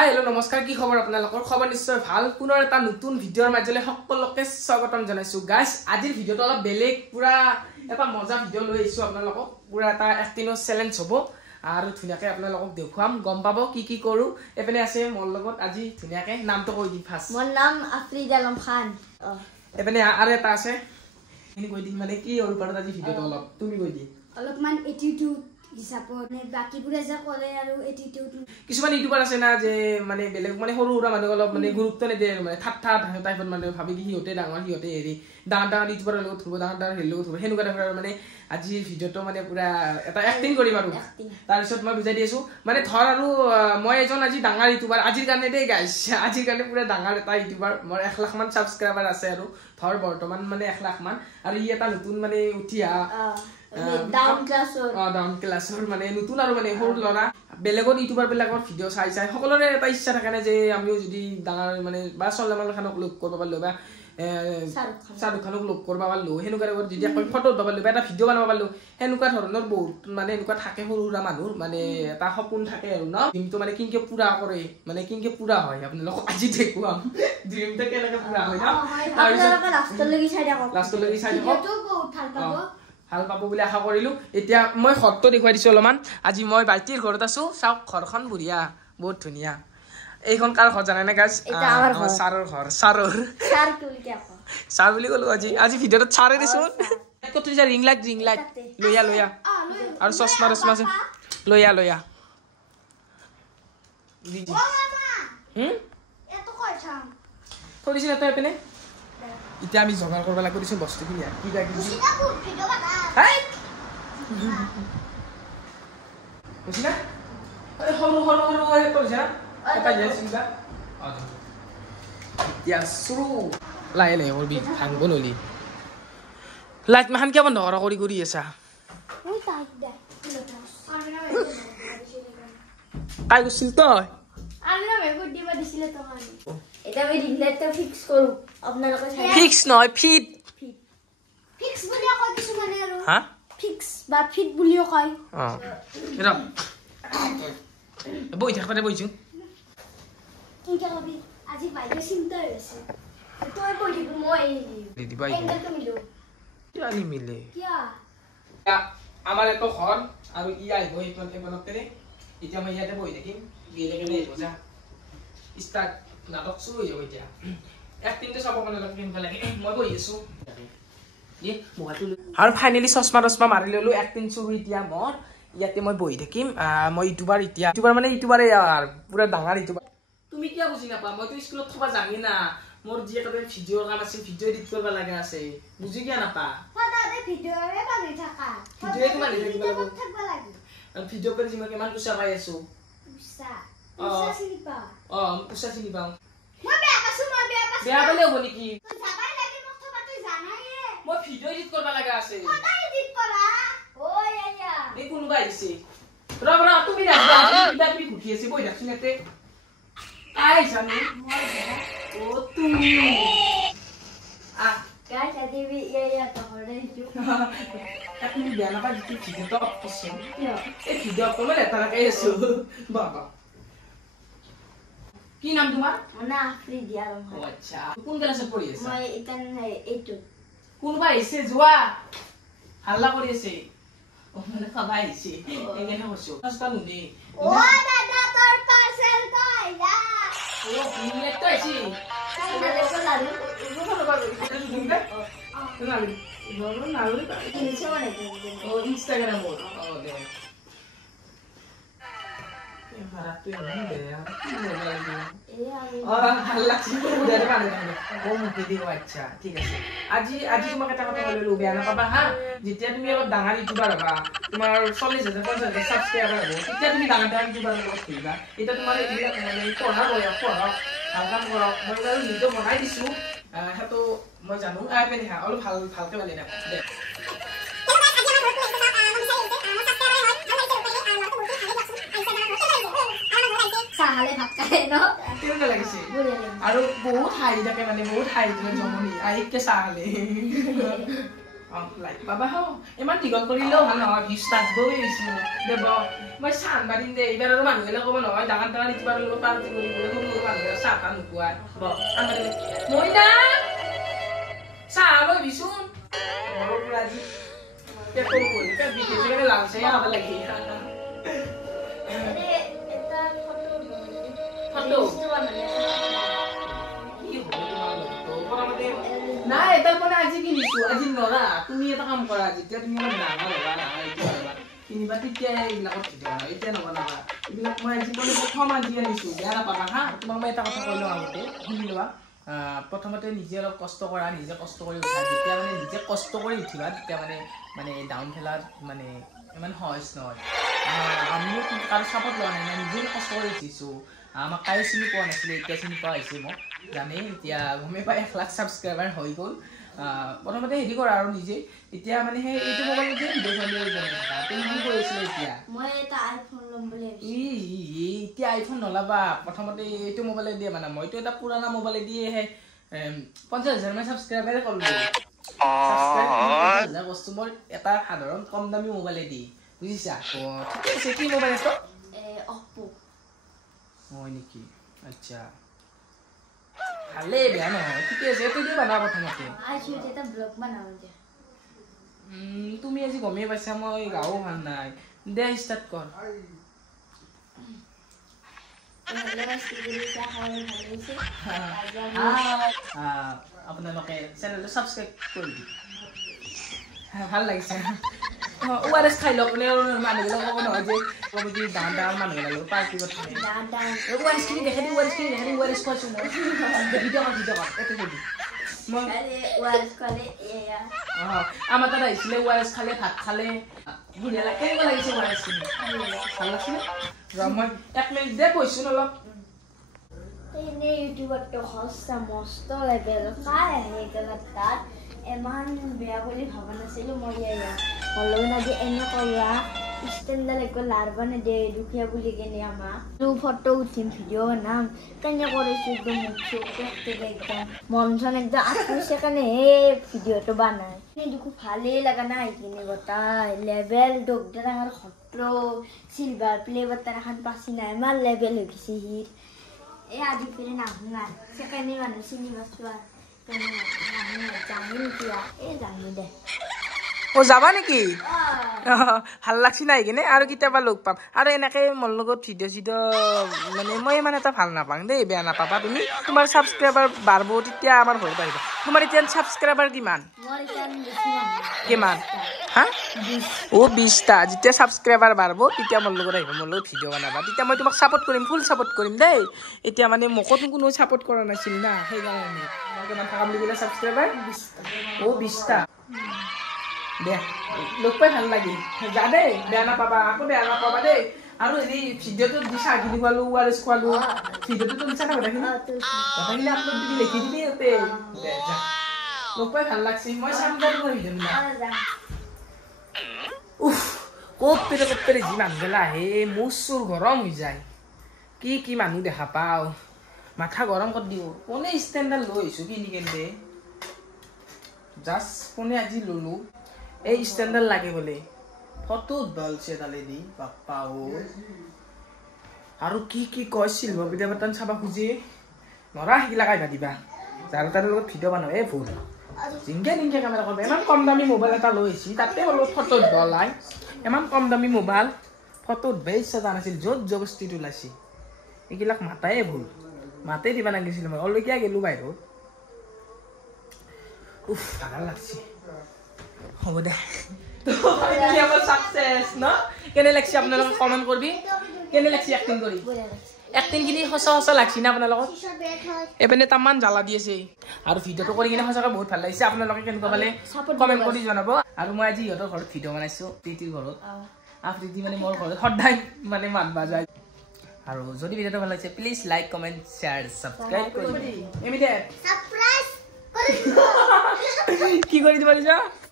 hi hello' নমস্কাৰ কি খবৰ আপোনালোকৰ খবৰ নিশ্চয় ভাল পুনৰ এটা নতুন ভিডিঅ'ৰ মাজলৈ সকলোকে স্বাগতম জনাইছো গাইস আজিৰ ভিডিঅ'টো অলপ বেলেগ পুৰা এটা মজা ভিডিঅ' লৈ আহিছো আপোনালোকক পুৰা এটা এক্টিনো চ্যালেঞ্জ হ'ব আৰু ধুনিয়াকে আপোনালোকক দেখুৱাম গম পাব কি কি কৰো এপেনে আছে মোৰ লগত আজি ধুনিয়াকে নামটো কৈ দি ফাৰ্ষ্ট মোৰ নাম আফ্ৰিদ আলম খান এপেনে আৰু এটা আছে এনি কৈ দি মানে কি ওৰ ওপৰত আজি ভিডিঅ'টো অলপ তুমি কৈ দি অলপমান এটিটিউড হিচাপত বাকি পুৰা যে কৰে আৰু এটিটিউড কিছুমান ইউটিউবাৰ আছে না যে মানে বেলেগ মানে সৰু সৰু মানুহ অলপ মানে গুৰুত্ব নিদিয়ে মানে ঠাট্টা টাইপত মানে ভাবি কি সিহঁতে ডাঙৰ সিহঁতে হেৰি ডাঙৰ ইউটিউবাৰৰ লগত ধৰিব ডাঙৰ হেৰি লগত ধৰিব সেনেকুৱা টাইপৰ মানে আজি ভিডিঅ'টো মানে পুৰা এটা এক্টিং কৰিম আৰু তাৰপিছত মই বুজাই দি আছো মানে ধৰ আৰু মই এজন আজি ডাঙৰ ইউটিউবাৰ আজিৰ কাৰণে দেই গাইছ আজিৰ কাৰণে পুৰা ডাঙৰ এটা ইউটিউবাৰ মোৰ 1 লাখ মান সাবস্ক্ৰাইবাৰ আছে আৰু ধৰ বৰ্তমান মানে 1 লাখ মান আৰু ই এটা নতুন মানে উঠিয়া ডাউন ক্লাছৰ মানে নতুন আৰু মানে সৰু ল'ৰা বেলেগৰ ইউটিউবাৰ বিলাকৰ ভিডিঅ' চাই সকলোৰে এটা ইচ্ছা থাকে না যে আমিও যদি ডাঙৰ মানে বা চলমান খানক লগ কৰিব পাৰিলো বা শাহৰুখ খানক লগ কৰিব পাৰিলো সেনেকুৱা টাইপৰ যদি এখন ফটো উঠাব পাৰিলো বা এটা ভিডিঅ' বনাব পাৰিলো সেনেকুৱা ধৰণৰ বহুত মানে এনেকুৱা থাকে সৰু সুৰা মানুহ মানে এটা সপোন থাকে আৰু ন ড্ৰিমটো মানে কিনকে পুৰা কৰে মানে কিনকে পুৰা হয় আপোনালোকক আজি দেখুৱাম ড্ৰিমটো কেনেকে পুৰা হয় না তাৰপিছত লাষ্টলৈকে চাই থাকক ভাল পাব বুলি আশা কৰিলো এতিয়া মই ঘৰটো দেখুৱাই দিছো অলপমান আজি মই বাইটিৰ ঘৰত আছো চাওক ঘৰখন বঢ়িয়া বহুত ধুনীয়া এইখন কাৰ ঘৰ জানে না গাইস এটা আমাৰ সাৰৰ ঘৰ সাৰৰ সাৰ বুলি কলো আজি ভিডিঅ'ত সাৰে দিছো কত যে ৰিং লাইট লয়া আৰু চশমা আছে লয়া দিজি এটো কই থাম থৰিছ না তই পেনে এতিয়া আমি জগাৰ কৰিব লাগিব দিছো বস্তুখিনি কি কি হাই বুঝিনা আৰে হলো কৰিছা এটা জেছিবা এতিয়া শুৰু লাইলে ওৰবি ভাঙব নলি লাইট মাখান কিয় বন্ধ কৰি আছা কাই গৈছিল তই আমি না মেকআপ দিবা দিছিলে তখন এটা আমি রিং লাইটটা ফিক্স করব আপনারা ফিক্স নয় ফিট ফিক্স বুলি কয় কিছু মানে আৰু হ্যাঁ ফিক্স বা ফিট বুলিও কয় এরা বই থাকতে বইছো কি কবি আজি বাইরে চিন্তা হইছে তোই বই দিব মই দিদি বাই এঙ্গেল তো মিলো জানি মিলে কিয়া আমার এত ঘর আর ই আইবো এপনকে এতিয়া মই ইয়াতে বই দেখিম গেলে গেলে বুঝা স্টার্ট নাটক শুরু হয়ে যাবে এতিয়া একদিনটো চাব মানে অলপ কেনেকুৱা লাগে মই বহি আছো আৰু ফাইনেলি চশমা মাৰি ললো একদিন শুৰু এতিয়া মোৰ ইয়াতে মই বহি থাকিম মই ইউটিউবাৰ মানে ইউটিউবাৰে পুৰা ডাঙৰ ইউটিউবাৰ তুমি কিয় বুজি নাপা মইতো স্কুলত থবা জানি না মোৰ যি একেবাৰে ভিডিঅ'ৰ কাম আছে ভিডিঅ' এডিট কৰিব লগা আছে বুজি কিয় নাপা সদায় ভিডিঅ'ৰে বানি থাকা ভিডিঅ'টো মানে থাকিব লাগে ভিডিঅ' কৰি মই কিমান পইচা পাই আছো পইচা চিনি পাওঁ মই বেয়া পালে হ'ব নেকি মই ভিডিঅ' এডিট কৰিব লগা আছে এই কোনোবা আহিছে ৰা তুমি কিবা ঘুটি আছে বহি থাকচোন ইয়াতে আই জানো ও তুমি guys adibi iya tohore ju তুমি বেয়া নাপাই যিটো ভিডিঅ'টো আছে এই ভিডিঅ' অকমান এটা লগাই আছো বাবা কি নাম তোমাৰ না আফ্রিদ আলম ও আচ্ছা কোন ক্লাসত পঢ়ি আছা মই ইতান এইটো কোনবা আহিছে যোৱা হাল্লা কৰি আছে ও মানে খাবাই আহিছে এনে হইছো ৰাস্তা নুদি ও দাদা তোৰ পাৰ্সেল কইলা ও ইংলিশ তো আছি নালে তো লালু Instagram আজি তোমাক এটা কথা কলো বেয়া নাপাবা হা যেতিয়া তুমি অলপ ডাঙৰ ইউটিউবাৰ হবা তোমাৰ 40,000 50,000 সাবস্ক্ৰাইবাৰ হ'ব তেতিয়া তুমি ডাঙৰ ইউটিউবাৰ লগত খেলিবা এটা তোমাৰ এইবিলাক মানে পঢ়া বয়স পঢ়ক ভাল কাম কৰক মই বাৰু ভিডিঅ' বনাই দিছো হেতু মই জানো পেনে হা অলপ ভালকে বনাই না দে সাহালে ভাত খায় ন কেনেকুৱা লাগিছে আৰু বহুত হাঁহি থাকে মানে বহুত হাঁহি থাকে জমনি আইকে সাহালে লাইক বাবা হ ইমান দীঘল কৰিলেও ভাল নহয় ভিউজ তাজবই দিছো দেব মই চান বাদিম দে এইবাৰ আৰু মানুহবিলাক ক'ব নহয় ডাঙৰ ডাঙৰ ইতিবাৰ লগত পাৰ্টি কৰিবলৈ সৰু সৰু মানুহে চাহ তাহ নোখোৱাই মই না চাহ লৈ বিচোন আজি পেটৰ কৰি পেট বিকেছে কাৰণে লাংচে খাব লাগি নাই এটাৰ পৰা আজি কিনিছো আজি নৰা তুমি এটা কাম কৰা যেতিয়া তুমি অলপ ডাঙৰ হ'বা কিনিবা তেতিয়া এইবিলাকত ভিডিঅ' বনাবা এতিয়া নবনাবা এইবিলাক মই আজি মানে প্ৰথম আজি আনিছো বেয়া নাপাবা হা তোমাক মই এটা কথা কৈ লওঁ আগতে শুনি লোৱা প্ৰথমতে নিজে অলপ কষ্ট কৰা নিজে কষ্ট কৰি উঠা যেতিয়া মানে নিজে কষ্ট কৰি উঠিবা তেতিয়া মানে ডাউন ফেলাৰ মানে ইমান সহজ নহয় আমিও কাৰো চাপৰ্ট লোৱা নাই নিজে কষ্ট কৰি উঠিছোঁ আমাক কায়ো চিনি পোৱা নাছিলে এতিয়া চিনি পোৱা হৈছে মোক জানেই এতিয়া গমে পাই 1 লাখ ছাবস্ক্ৰাইবাৰ হৈ গ'ল প্ৰথমতে হেৰি কৰা আৰু নিজে এতিয়া মানে সেই এইটো মোবাইলতে ভিডিঅ' চাবলৈ বনাই থাকা তুমি কি কৰিছিলে এতিয়া মই এটা আইফোন ল'ম বুলি এতিয়া আইফোন নলাবা প্ৰথমতে এইটো মোবাইলে দিয়ে মানে মইতো এটা পুৰণা মোবাইলে দিয়ে 50,000 মান ছাবস্ক্ৰাইবাৰে কৰিলোঁ ছাবস্ক্ৰাইব বস্তু মই এটা সাধাৰণ কম দামী মোবাইলে দি বুজিছা ঠিকে আছে কি মোবাইল আছে অপ্পো হয় নেকি আচ্ছা ভালে বেয়া নহয় ঠিকে আছে এইটো দিয়ে বনাবা প্ৰথমতে এটা ব্লগ বনাও দে তুমি আজি গমেই পাইছা মই গাও ভাল নাই দে ষ্টাৰ্ট কৰ আপোনালোকে চেনেলটো ছাবস্ক্ৰাইব কৰি দিব ভাল লাগিছে ORS খাই লওক মানুহবিলাক ক'ব নহয় যে ক'ব কি ডাঙৰ ডাঙৰ মানুহবিলাক পাৰ্টি কৰি ORS খিনি দেখাই দিম ORS খিনি দেখাই দিম ORS খোৱাইছো মই ভিডিঅ' কৰ এইটো কৰি আমাৰ তাত আহিছিলে ORS খালে ভাত খালে ধুনীয়া লাগে কেনেকুৱা লাগিছে ORS খিনি ভাল লাগিছিলে মই 1 মিনিট দে কৈছো অলপ এনে ইউটিউবত সস্তা মস্ত লেভেল কাই আহে তাত এমান বেয়া বুলি ভাবা নাছিলো মই হ'লেও নাজি এনে কৰা ষ্টেণ্ডাল একো লাৰবা নেদে দুখীয়া বুলি কেনে আমাক ফটো উঠিম ভিডিঅ' বনাম কেনে কৰিছোঁ একদম মুখ একদম মন চন একদম আঁতৰিছে কাৰণে সেই ভিডিঅ'টো বনাই দুখো ভালেই লগা নাই কিনে গোটাই লেভেল দগদা ডাঙৰ সত্ৰ চিলভাৰ প্লে বটাৰ এখন পাচি নাই ইমান লেভেল হৈ গৈছে হিৰ এই আজি ফিৰে নাহো নাই সেইকাৰণে মানুহ চিনি পাইছোঁ আৰু যাবা নেকি ভাল লাগছি নাই কিনে আৰু কেতিয়াবা লগ পাম আৰু এনেকে মোৰ লগত ভিডিঅ' মানে মই ইমান এটা ভাল নাপাওঁ দেই বেয়া নাপাবা তুমি তোমাৰ ছাবস্ক্ৰাইবাৰ বাঢ়ব তেতিয়া আমাৰ ঘৰত আহিবা তোমাৰ এতিয়া ছাবস্ক্ৰাইবাৰ কিমান হা 20টা যেতিয়া ছাবস্ক্ৰাইবাৰ বাঢ়ব তেতিয়া মোৰ লগত আহিব মোৰ লগত ভিডিঅ' বনাবা তেতিয়া মই তোমাক ছাপোৰ্ট কৰিম ফুল ছাপোৰ্ট কৰিম দেই এতিয়া মানে মোকতো কোনো ছাপোৰ্ট কৰা নাছিল না সেইকাৰণে কিমান থকা বুলি ক'লে ছাবস্ক্ৰাইবাৰ 20টা দে লগ পাই ভাল লাগিল যা দেই বেয়া নাপাবা আকৌ বেয়া নাপাবা দেই আৰু হেৰি ভিডিঅ'টো দিছা আহি খোৱালোঁ ORS খোৱালোঁ ভিডিঅ'টো দিছা না কথাখিনি আপলোড দিবি লিখি দিবি ইয়াতে দে যা লগ পাই ভাল লাগছি মই চাম দে তোমাৰ ভিডিঅ'বিলাক ক'ত পেৰে যি মানুহবিলাক আহে মোৰ চুৰ গৰম হৈ যায় কি মানুহ দেখা পাওঁ মাথা গৰম কৰি দিওঁ কোনে ষ্টেণ্ডাৰ লৈ আহিছোঁ কিনি কেনে জাষ্ট কোনে আজি ল'লোঁ এই ষ্টেণ্ডাৰ লাগে বোলে ফটো উঠবালছে তালেদি বাপ্পা আৰু কি কয় চিলভাৰ প্লে বাটন চাবা খুজি নৰা সেইবিলাক আহিবা দিবা যাৰ তাৰ লগত ভিডিঅ' বনাব এই ভুল জিংকে কেমেৰা কৰিব ইমান কম দামী মোবাইল এটা লৈ আহিছি তাতে অলপ ফটো উঠব ওলাই ইমান কম দামী মোবাইল ফটো উঠব ইচ্ছা যোৱা নাছিল য'ত জবস্তিত ওলাইছি এইবিলাক মাতাই ভুল মাতেই দিবা নাগিছিল মই অলপকীয়া গেলোঁ বাহিৰত ভাল লাগছি হ'ব দে সাকসেস ন কেনে লাগছে আপোনালোকে কমেন্ট করবি কেনে লাগছে অ্যাক্টিং করি অ্যাক্টিং কিনি হসা লাগছি না আপোনালোকক এবেনে তামান জ্বালা দি আছে আৰু ভিডিওটো কৰি কিনে হসাকে বহুত ভাল লাগিছে আপোনালোকে কেনেকুৱা পালে কমেন্ট কৰি জনাব আৰু মই আজি ইহঁতৰ ঘৰত ভিডিও বনাইছো প্ৰীতিৰ ঘৰত আফ্ৰিদি মানে মোৰ ঘৰত সদায় মানে মাতবা যায় আৰু যদি ভিডিওটো ভাল লাগিছে please like comment share subscribe কৰি এমিতে সাবস্ক্ৰাইব কৰি কি কৰি দিবা